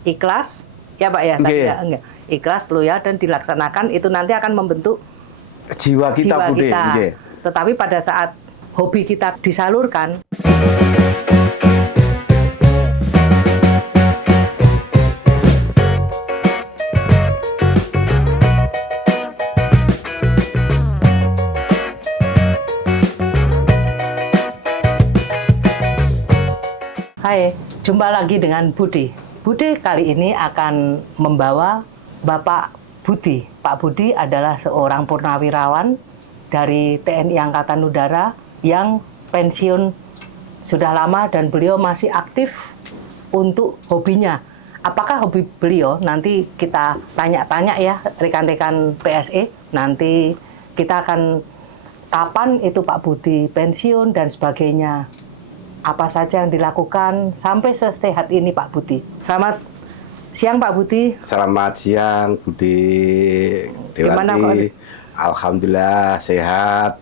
ikhlas, ya Pak ya, tadi ya, enggak. Ikhlas, loyal dan dilaksanakan itu nanti akan membentuk jiwa kita, Bude. Nggih. Tetapi pada saat hobi kita disalurkan, hai, jumpa lagi dengan Budi. Budi kali ini akan membawa Bapak Budi. Pak Budi adalah seorang purnawirawan dari TNI Angkatan Udara yang pensiun sudah lama dan beliau masih aktif untuk hobinya. Apakah hobi beliau? Nanti kita tanya-tanya ya rekan-rekan PSE. Nanti kita akan kapan itu Pak Budi pensiun dan sebagainya. Apa saja yang dilakukan sampai sesehat ini Pak Budi. Selamat siang Pak Budi. Selamat siang Budi Dewati. Gimana, Pak? Alhamdulillah sehat.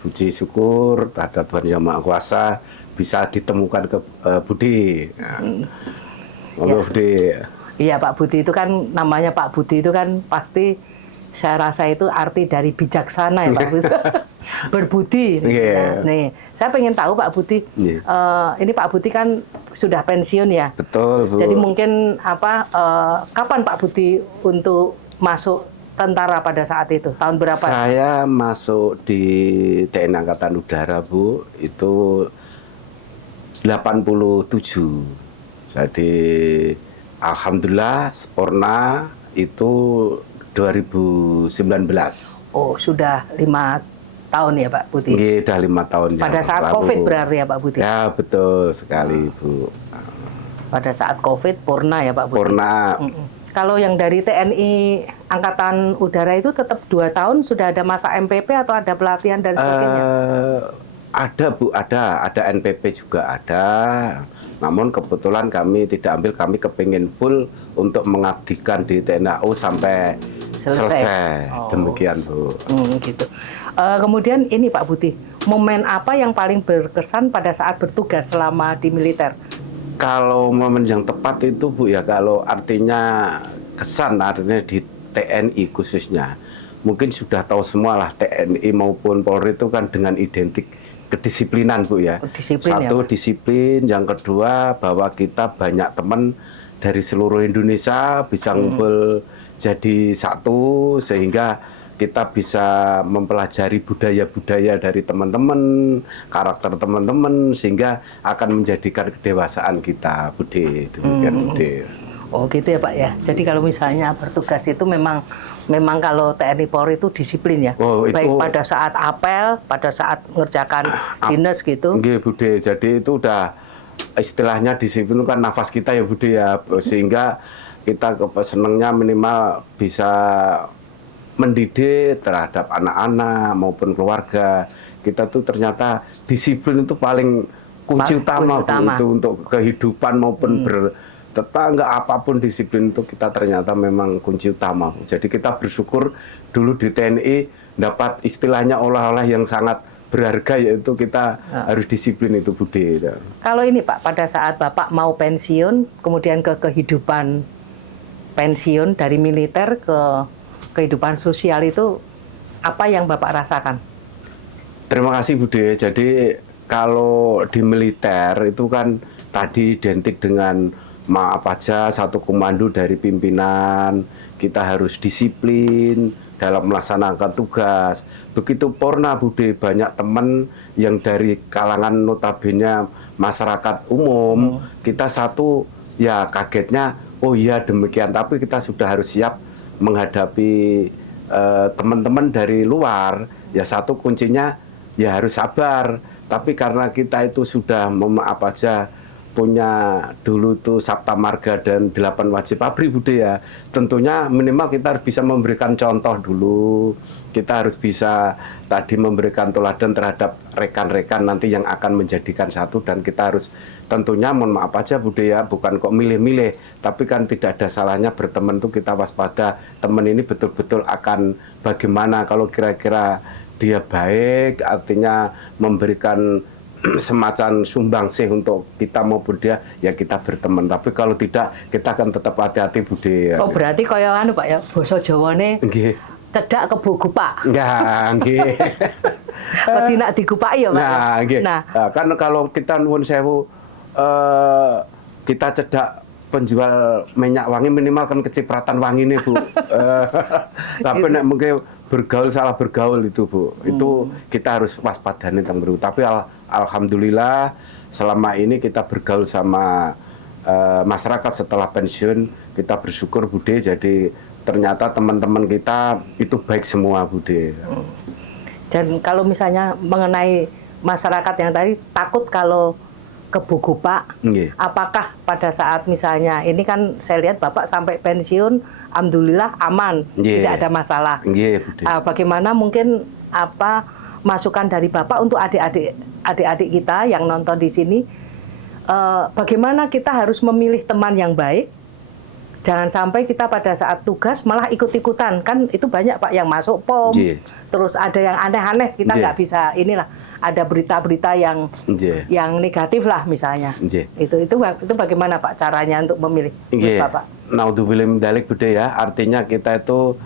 Puji syukur terhadap Tuhan Yang Maha Kuasa bisa ditemukan ke Budi. Monggo Budi. Iya Pak Budi itu kan namanya Pak Budi itu kan pasti saya rasa itu arti dari bijaksana ya Pak Budi. Berbudi. Yeah. Nih, saya pengen tahu Pak Budi. Yeah. Ini Pak Budi kan sudah pensiun ya. Betul Bu. Jadi mungkin kapan Pak Budi untuk masuk tentara pada saat itu? Tahun berapa? Saya masuk di TNI Angkatan Udara Bu itu 87. Jadi alhamdulillah sempurna itu 2019. Oh, sudah 5 tahun ya Pak Budi? Iya, udah 5 tahun. Pada saat lalu. COVID berarti ya Pak Budi? Ya, betul sekali Bu. Pada saat COVID purna ya Pak Budi? Purna. Kalau yang dari TNI Angkatan Udara itu tetap 2 tahun sudah ada masa MPP atau ada pelatihan dan sebagainya? Ada Bu, ada NPP juga ada. Namun kebetulan kami tidak ambil, kami kepingin full untuk mengabdikan di TNI AU sampai selesai. Demikian Bu. Gitu. Kemudian ini Pak Budi, momen apa yang paling berkesan pada saat bertugas selama di militer? Kalau momen yang tepat itu Bu ya, kalau artinya kesan artinya di TNI khususnya, mungkin sudah tahu semua lah TNI maupun Polri itu kan dengan identik kedisiplinan Bu ya. Disiplin, satu ya, disiplin, yang kedua bahwa kita banyak teman dari seluruh Indonesia bisa ngumpul jadi satu sehingga kita bisa mempelajari budaya-budaya dari teman-teman, karakter teman-teman sehingga akan menjadikan kedewasaan kita, Budi. Demikian Budi. Oh gitu ya Pak ya. Jadi kalau misalnya bertugas itu memang kalau TNI Polri itu disiplin ya. Oh, itu, baik pada saat apel, pada saat mengerjakan dinas gitu. Nggih Budi. Jadi itu udah istilahnya disiplin itu kan nafas kita ya Budi ya. Sehingga kita senangnya minimal bisa mendidik terhadap anak-anak maupun keluarga. Kita tuh ternyata disiplin itu paling kunci utama. Itu untuk kehidupan maupun bertetangga, apapun disiplin itu kita ternyata memang kunci utama. Jadi kita bersyukur dulu di TNI dapat istilahnya olah-olah yang sangat berharga, yaitu kita harus disiplin itu Budi. Kalau ini Pak, pada saat Bapak mau pensiun, kemudian ke kehidupan pensiun dari militer ke kehidupan sosial itu apa yang Bapak rasakan? Terima kasih Budi. Jadi kalau di militer itu kan tadi identik dengan maaf aja satu komando dari pimpinan, kita harus disiplin dalam melaksanakan tugas. Begitu Purna Budi, banyak teman yang dari kalangan notabene masyarakat umum, kita satu ya kagetnya, oh iya demikian, tapi kita sudah harus siap menghadapi teman-teman dari luar. Ya satu kuncinya ya harus sabar, tapi karena kita itu sudah maaf aja punya dulu tuh Sabta Marga dan 8 wajib abri Budi ya, tentunya minimal kita harus bisa memberikan contoh dulu, kita harus bisa tadi memberikan teladan terhadap rekan-rekan nanti yang akan menjadikan satu, dan kita harus tentunya mohon maaf aja Budi ya, bukan kok milih-milih, tapi kan tidak ada salahnya berteman tuh kita waspada, teman ini betul-betul akan bagaimana, kalau kira-kira dia baik artinya memberikan semacam sumbangsih untuk kita maupun dia, ya kita berteman. Tapi kalau tidak, kita akan tetap hati-hati Bude. Oh berarti kaya anu Pak ya, basa Jawane Nggih. cedak kebo gupak. Enggak, nggih. Wedi nak digupaki ya Pak. Nah, nggih. Nah, Kan kalau kita nuwun sewu kita cedak penjual minyak wangi minimal kan kecipratan wangi nih Bu. Tapi nek mungkin bergaul salah bergaul itu Bu, itu kita harus waspadani tentang beru. Tapi alhamdulillah selama ini kita bergaul sama masyarakat setelah pensiun, kita bersyukur Bude. Jadi ternyata teman-teman kita itu baik semua Bude. dan kalau misalnya mengenai masyarakat yang tadi takut kalau kebo gupak, Nggih. apakah pada saat misalnya ini kan saya lihat Bapak sampai pensiun, alhamdulillah aman, Nggih. tidak ada masalah. Nggih Bude. Bagaimana mungkin apa masukan dari Bapak untuk adik-adik kita yang nonton di sini, bagaimana kita harus memilih teman yang baik, jangan sampai kita pada saat tugas malah ikut-ikutan, kan itu banyak Pak yang masuk POM, Nggih. terus ada yang aneh-aneh, kita Nggih. nggak bisa inilah, ada berita-berita yang Nggih. negatif lah misalnya. Nggih. Itu bagaimana Pak caranya untuk memilih Nggih. Bapak? Naudzubillah min dzalik Bude ya. Artinya kita itu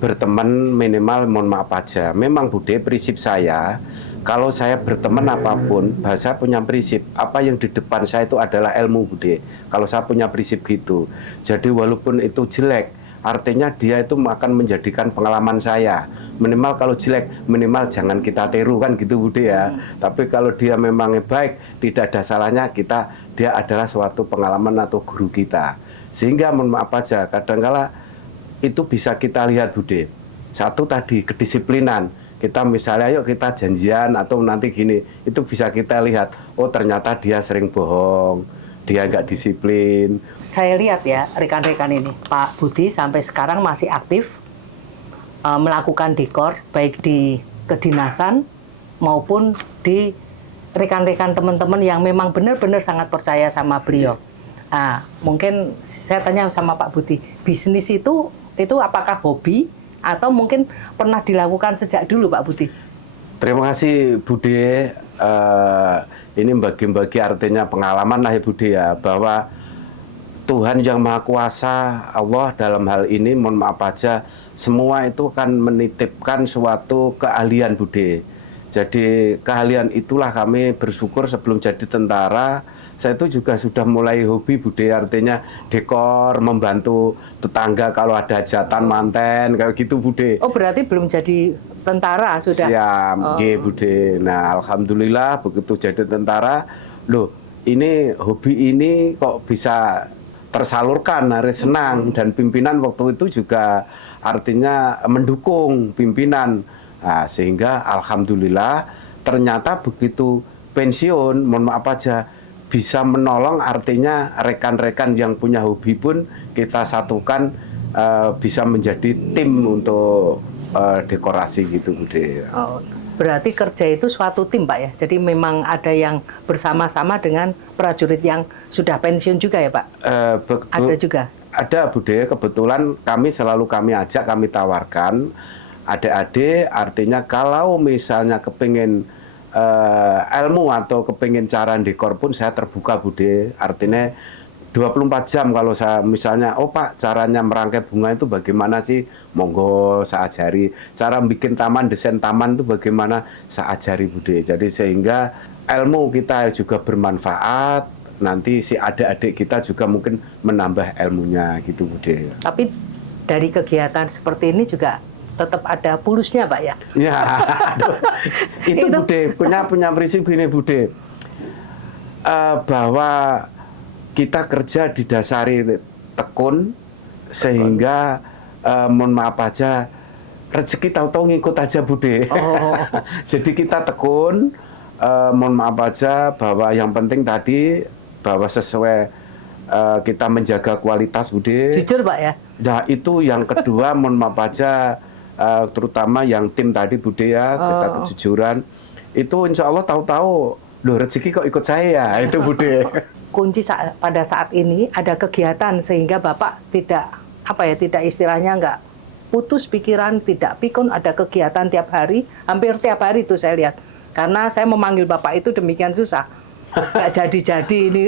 berteman minimal mohon maaf aja. Memang Bude, prinsip saya kalau saya berteman apapun, bahasa punya prinsip. Apa yang di depan saya itu adalah ilmu Bude. Kalau saya punya prinsip gitu. Jadi walaupun itu jelek, artinya dia itu akan menjadikan pengalaman saya. Minimal kalau jelek, minimal jangan kita tiru kan gitu Bude ya. Tapi kalau dia memang baik, tidak ada salahnya dia adalah suatu pengalaman atau guru kita. Sehingga mohon maaf aja, kadangkala itu bisa kita lihat Bude. Satu tadi kedisiplinan. Kita misalnya yuk kita janjian atau nanti gini, itu bisa kita lihat, oh ternyata dia sering bohong, dia nggak disiplin. Saya lihat ya rekan-rekan ini, Pak Budi sampai sekarang masih aktif melakukan dekor baik di kedinasan maupun di rekan-rekan teman-teman yang memang benar-benar sangat percaya sama beliau. Mungkin saya tanya sama Pak Budi, bisnis itu apakah hobi atau mungkin pernah dilakukan sejak dulu Pak Budi? Terima kasih Bude. Ini bagi-bagi artinya pengalaman lah ya Bude ya, bahwa Tuhan yang Maha Kuasa, Allah dalam hal ini mohon maaf aja, semua itu kan menitipkan suatu keahlian Bude. Jadi keahlian itulah kami bersyukur sebelum jadi tentara, saya itu juga sudah mulai hobi Bude, artinya dekor, membantu tetangga kalau ada hajatan manten, kayak gitu Bude. Oh berarti belum jadi tentara sudah? Siap, Bude. Nah alhamdulillah begitu jadi tentara, loh ini hobi ini kok bisa tersalurkan, harus senang, dan pimpinan waktu itu juga artinya mendukung pimpinan. Nah, sehingga alhamdulillah ternyata begitu pensiun, mohon maaf aja, bisa menolong, artinya rekan-rekan yang punya hobi pun kita satukan, bisa menjadi tim untuk dekorasi gitu Bude. Oh, berarti kerja itu suatu tim Pak ya? Jadi memang ada yang bersama-sama dengan prajurit yang sudah pensiun juga ya Pak? Ada juga? Ada Bude, kebetulan kami ajak, kami tawarkan adik-adik, artinya kalau misalnya kepingin ilmu atau kepingin cara dekor pun saya terbuka Bude, artinya 24 jam kalau saya misalnya, oh Pak caranya merangkai bunga itu bagaimana sih, monggo saya ajari, cara bikin taman, desain taman itu bagaimana saya ajari Bude. Jadi sehingga ilmu kita juga bermanfaat, nanti si adik-adik kita juga mungkin menambah ilmunya gitu Bude. Tapi dari kegiatan seperti ini juga tetap ada pulusnya Pak ya? Ya, itu Bude, punya prinsip gini Bude, bahwa kita kerja didasari tekun, sehingga mohon maaf aja rezeki tahu-tahu ngikut aja Bude. Oh. Jadi kita tekun, mohon maaf aja bahwa yang penting tadi bahwa sesuai kita menjaga kualitas Bude. Jujur Pak ya? Nah itu yang kedua, mohon maaf aja, terutama yang tim tadi Bude ya, kita kejujuran. Itu insya Allah tahu-tahu, loh rezeki kok ikut saya, itu Bude. Kunci pada saat ini ada kegiatan sehingga Bapak tidak istilahnya nggak putus pikiran, tidak pikun, ada kegiatan tiap hari, hampir tiap hari itu saya lihat Karena saya memanggil Bapak itu demikian susah. Nggak jadi-jadi ini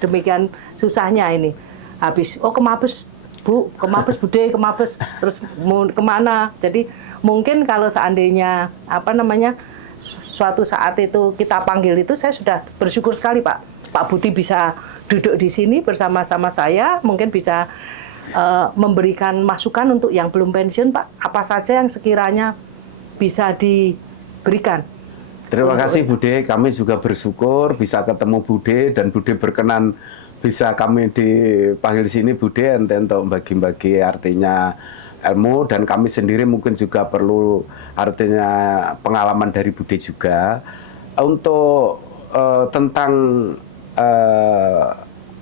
demikian susahnya ini. Habis, oh ke Mabes, Bu, ke Mabes Bude, ke Mabes, terus mau kemana? Jadi mungkin kalau seandainya suatu saat itu kita panggil itu, saya sudah bersyukur sekali Pak Budi bisa duduk di sini bersama-sama saya, mungkin bisa memberikan masukan untuk yang belum pensiun, Pak. Apa saja yang sekiranya bisa diberikan. Terima kasih Bude, kami juga bersyukur bisa ketemu Bude dan Bude berkenan bisa kami dipanggil sini Bude untuk bagi-bagi artinya ilmu, dan kami sendiri mungkin juga perlu artinya pengalaman dari Bude juga untuk tentang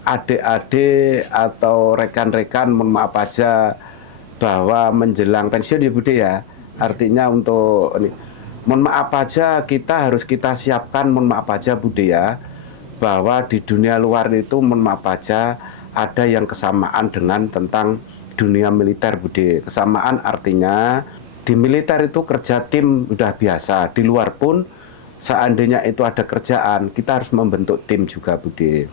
adik-adik atau rekan-rekan, mohon maaf aja bahwa menjelang pensiun ya Bude ya, artinya untuk ini. Mohon maaf aja harus kita siapkan, mohon maaf aja Bude ya, bahwa di dunia luar itu mohon maaf aja ada yang kesamaan dengan tentang dunia militer Bude. Kesamaan artinya di militer itu kerja tim udah biasa, di luar pun seandainya itu ada kerjaan, kita harus membentuk tim juga Bude.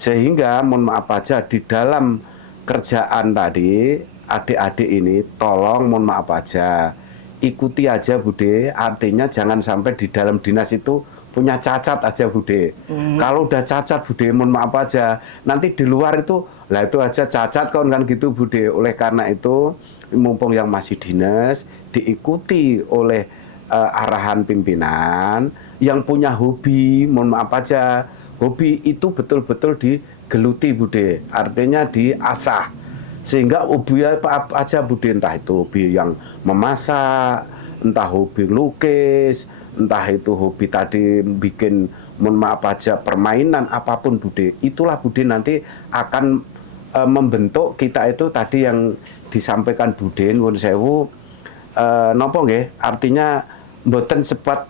Sehingga mohon maaf aja di dalam kerjaan tadi, adik-adik ini tolong mohon maaf aja ikuti aja Bude, artinya jangan sampai di dalam dinas itu punya cacat aja Bude. Kalau udah cacat Bude, mohon maaf aja, nanti di luar itu, lah itu aja cacat kan gitu Bude. Oleh karena itu, mumpung yang masih dinas, diikuti oleh arahan pimpinan, yang punya hobi, mohon maaf aja, hobi itu betul-betul digeluti Bude, artinya diasah. Sehingga hobi apa aja Bude, entah itu hobi yang memasak, entah hobi lukis, entah itu hobi tadi bikin mohon maaf aja permainan apapun Bude, itulah Bude nanti akan membentuk kita itu tadi yang disampaikan Bude nuwun sewu nopo nggih, artinya mboten cepat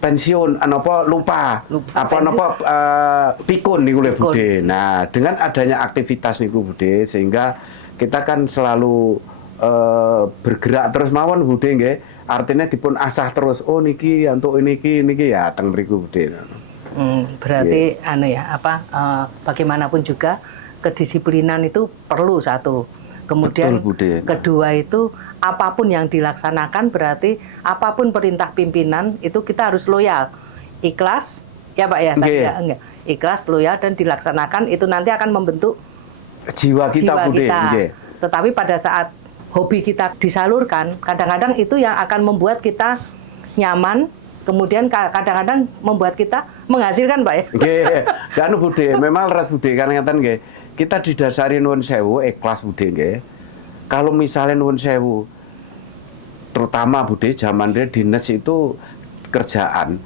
pensiun, lupa apa nopo pikun niku lho Bude. Nah, dengan adanya aktivitas niku Bude, sehingga kita kan selalu bergerak terus mawon Bude nggih. Artinya dipun asah terus. Oh niki untuk niki ya teng mriku Bude. Berarti bagaimanapun juga kedisiplinan itu perlu satu. Kemudian betul, kedua itu apapun yang dilaksanakan berarti apapun perintah pimpinan itu kita harus loyal, ikhlas ya Pak ya. Tadi ya enggak. Ikhlas, loyal dan dilaksanakan, itu nanti akan membentuk jiwa kita Bude. Tetapi pada saat hobi kita disalurkan, kadang-kadang itu yang akan membuat kita nyaman, kemudian kadang-kadang membuat kita menghasilkan Pak ya. Nggih, kan Bude, memang ras Bude kan ngeten nggih. Kita didasari nuwun sewu ikhlas Bude nggih. Kalau misalnya nuwun sewu terutama Bude zaman dinas itu kerjaan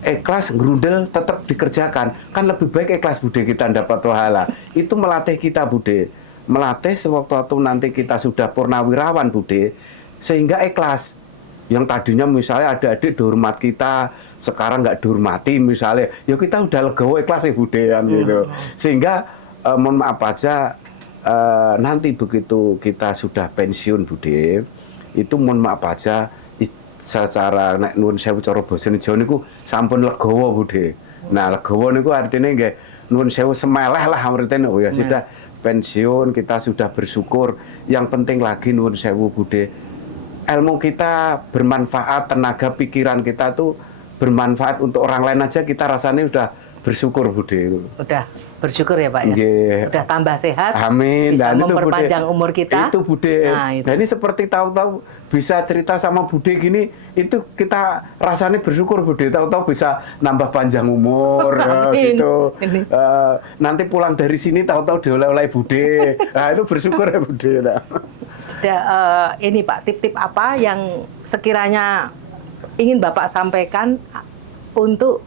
ikhlas grundel tetap dikerjakan, kan lebih baik ikhlas Bude kita dapat pahala. Itu melatih kita Bude, melatih sewaktu-waktu nanti kita sudah purnawirawan Bude, sehingga ikhlas. Yang tadinya misalnya ada adik dihormat kita, sekarang nggak dihormati misalnya, ya kita udah legowo ikhlas ya Bude kan gitu. Sehingga mohon maaf aja nanti begitu kita sudah pensiun Bude, itu mohon maaf aja secara nek nuwun sewu cara basa Jawa niku sampun legowo Bude. Nah, legowo niku artinya nggih nuwun sewu semeleh lah artinya, oh ya sudah pensiun, kita sudah bersyukur. Yang penting lagi nuwun sewu Bude, ilmu kita bermanfaat, tenaga pikiran kita tuh bermanfaat untuk orang lain aja, kita rasanya udah bersyukur Bude. Udah bersyukur ya Pak ya. Yeah. Udah tambah sehat. Amin. Bisa Dan memperpanjang itu, umur kita. Itu Bude. Nah, itu. Dan ini seperti tahu-tahu bisa cerita sama Bude gini, itu kita rasanya bersyukur Bude. Tahu-tahu bisa nambah panjang umur gitu. Nanti pulang dari sini tahu-tahu dioleh-oleh Bude. Nah itu bersyukur ya Bude. Nah. Ini Pak, tip-tip apa yang sekiranya ingin Bapak sampaikan untuk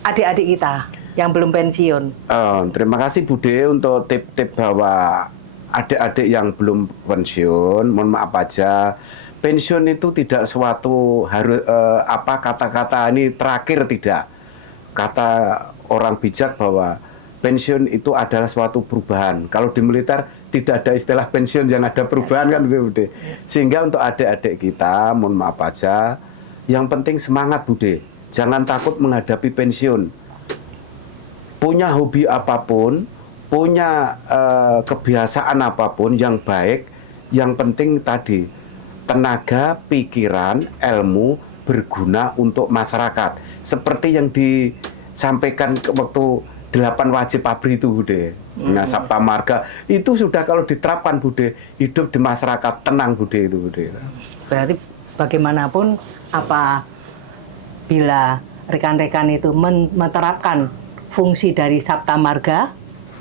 adik-adik kita yang belum pensiun? Terima kasih Bude untuk tip-tip bahwa adik-adik yang belum pensiun, mohon maaf aja, pensiun itu tidak suatu harus kata-kata ini terakhir, tidak. Kata orang bijak bahwa pensiun itu adalah suatu perubahan. Kalau di militer tidak ada istilah pensiun, yang ada perubahan kan itu Bude. Sehingga untuk adik-adik kita, mohon maaf aja, Yang penting semangat Bude, jangan takut menghadapi pensiun. Punya hobi apapun, punya kebiasaan apapun yang baik, yang penting tadi tenaga, pikiran, ilmu berguna untuk masyarakat. Seperti yang disampaikan waktu 8 wajib ABRI itu Bude. Nah, Sabta Marga itu sudah kalau diterapkan Bude, hidup di masyarakat tenang Bude itu Bude. Berarti bagaimanapun apabila rekan-rekan itu menerapkan fungsi dari Sabta Marga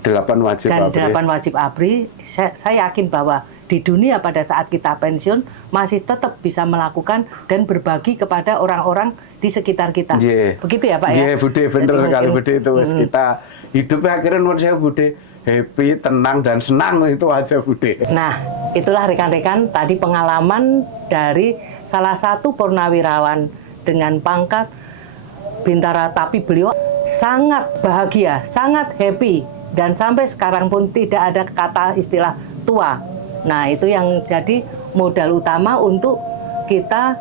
8 wajib dan ABRI. 8 wajib ABRI, saya yakin bahwa di dunia pada saat kita pensiun masih tetap bisa melakukan dan berbagi kepada orang-orang di sekitar kita. Yeah. Begitu ya Pak ya? Iya Bude, bener Jadi sekali mungkin, Bude itu. Kita hidupnya akhirnya menurut saya Bude happy, tenang dan senang itu aja Bude. Nah, itulah rekan-rekan tadi pengalaman dari salah satu purnawirawan dengan pangkat Bintara, tapi beliau sangat bahagia, sangat happy, dan sampai sekarang pun tidak ada kata istilah tua. Nah, itu yang jadi modal utama untuk kita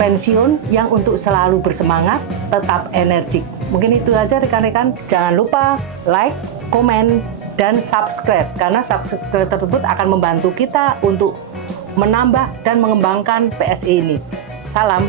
pensiun yang untuk selalu bersemangat, tetap energik. Mungkin itu aja rekan-rekan. Jangan lupa like, komen, dan subscribe, karena subscribe tersebut akan membantu kita untuk menambah dan mengembangkan PSI ini. Salam.